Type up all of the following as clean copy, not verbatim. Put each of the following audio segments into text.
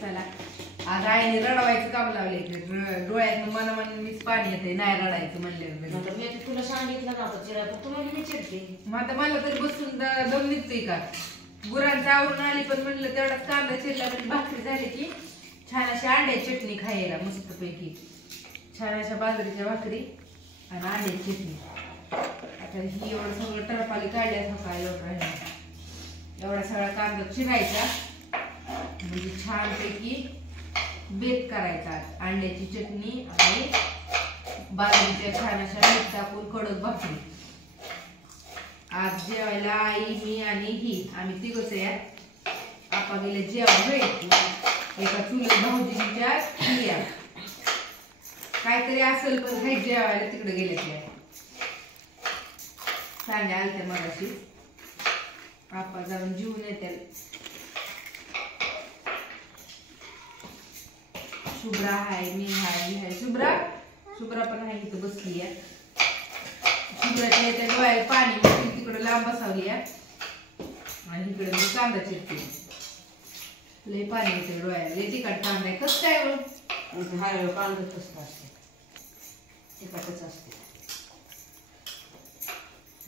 चला आज आईने रडवायचं काम लावले डोळ्यात मनामनीच पाणी येते नाही रडायचं म्हणल्यावर मी तुला सांगितलं नव्हतं चिरा तुम्हाला विचारते मग आता मला तरी बसून दम निघतोय का गुरांचं आवरून आली पण म्हणलं तेवढाच कांदा चिरला म्हणजे भाकरी झाली की छान अशी अंड्याची चटणी खायला मस्तपैकी छान अशा बाजरीच्या भाकरी आणि अंड्याची चटणी आता ही एवढं सगळं टरपाली काढल्या सकाळी एवढा सगळा कांदा चिरायचा म्हणजे छानपैकी बेत करायचा अंड्याची चटणी आणि बाजरीच्या छान अशा मीठ टाकून कडक भाकरी आज जेवायला आई मी आणि ही आम्ही तिघच या आपा गेले जेवण होईल एका चुलत भाऊजींच्या खिया काहीतरी असेल पण काही जेवायला तिकडे गेले त्या सांगा आलत्या मगाशी आपा जाऊन जीवन येते शुभ्रा हाय मी हाय हाय शुभ्रा पण हाय इथं बसली आहे शुभ्राच्या त्या डोळ्यात पाणी तिकडे लांब बसावली आहे आणि इकडे मी कांदा चिरते लय पाणी येते डोळ्याला लय तिखट कांदा आहे कसं काय हा कांदा कसं असते तिखटच असते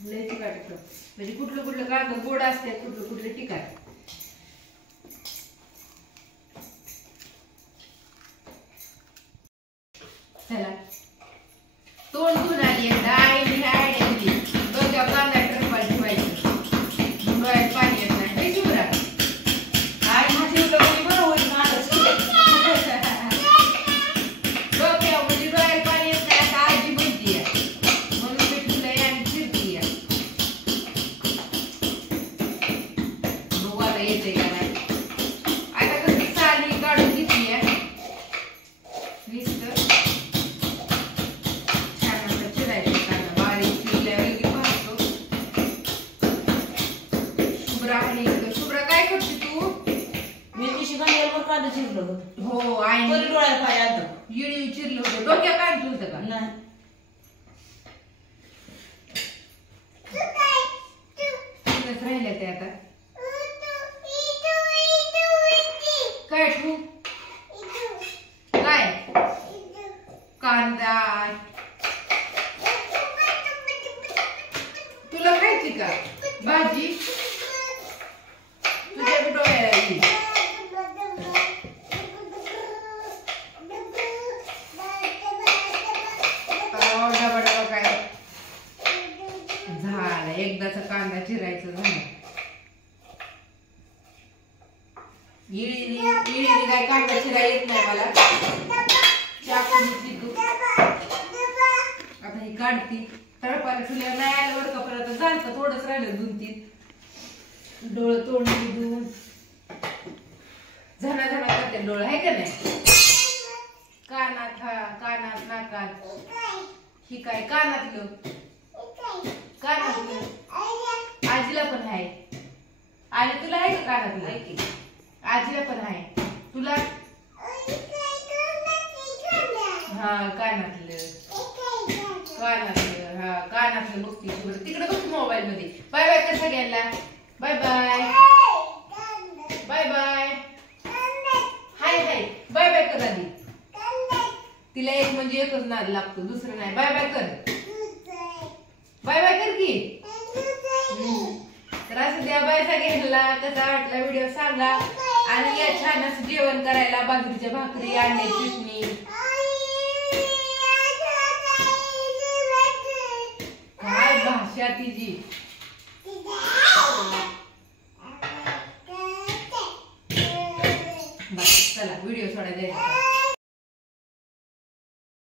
लय तिखट म्हणजे कुठलं कांदा गोड असते कुठले तिखट चला तोंड धुवून आली आयडिया दिली डोक्यावर कांदा टरपाल ठेवायचं डोळ्यात पाणी येत नाही शुभ्रा आई माझी बरोबर होईल माझं डोक्यावर म्हणजे डोळ्यात पाणी येत नाही आता आजी बोलतीये म्हणून मी तुला आणि फिरतीये बघू आता येते का नाही आता कसं साली काढून घेतलीये नुसतं हो आई डोळ्यात पाय आलं येळी चिरलं होतं डोक्यात काय होतं का नाही राहिलं ते आता काय ठू काय कांदा तुला खायची का भाजी तुझ्या डोळ्याला येईल एकदाचा कांदा चिरायचं झालं इळीने काय कांदा चिराय येत नाही मला आता ही काढती तळपाला फुल्या नाही आलं वर कपड्यात झालं थोडंच राहिलं 2-3 डोळ तोंड धुवून झणा करते डोळ आहे का नाही कानात नाकात ही काय कानातलं आजीला पण आहे आणि तुला आहे का कानातलं आजीला पण आहे तुला हा कानातलं हा कानातलं बघती तिकडे बघ मोबाईल मध्ये बाय बाय कर सगळ्यांना bye bye bye bye hi hi bye bye कर आधी तिला एक म्हणजे एकच नाद लागतो दुसरं नाही बाय बाय कर बाय बाय कर की तर असं द्या बाय सगळ्यांना कसा वाटला व्हिडिओ सांगा आणि या छान असं जेवण करायला बाजरीच्या भाकरी अंड्याची चटणी काय भाषा तिची चला व्हिडिओ सोडायचा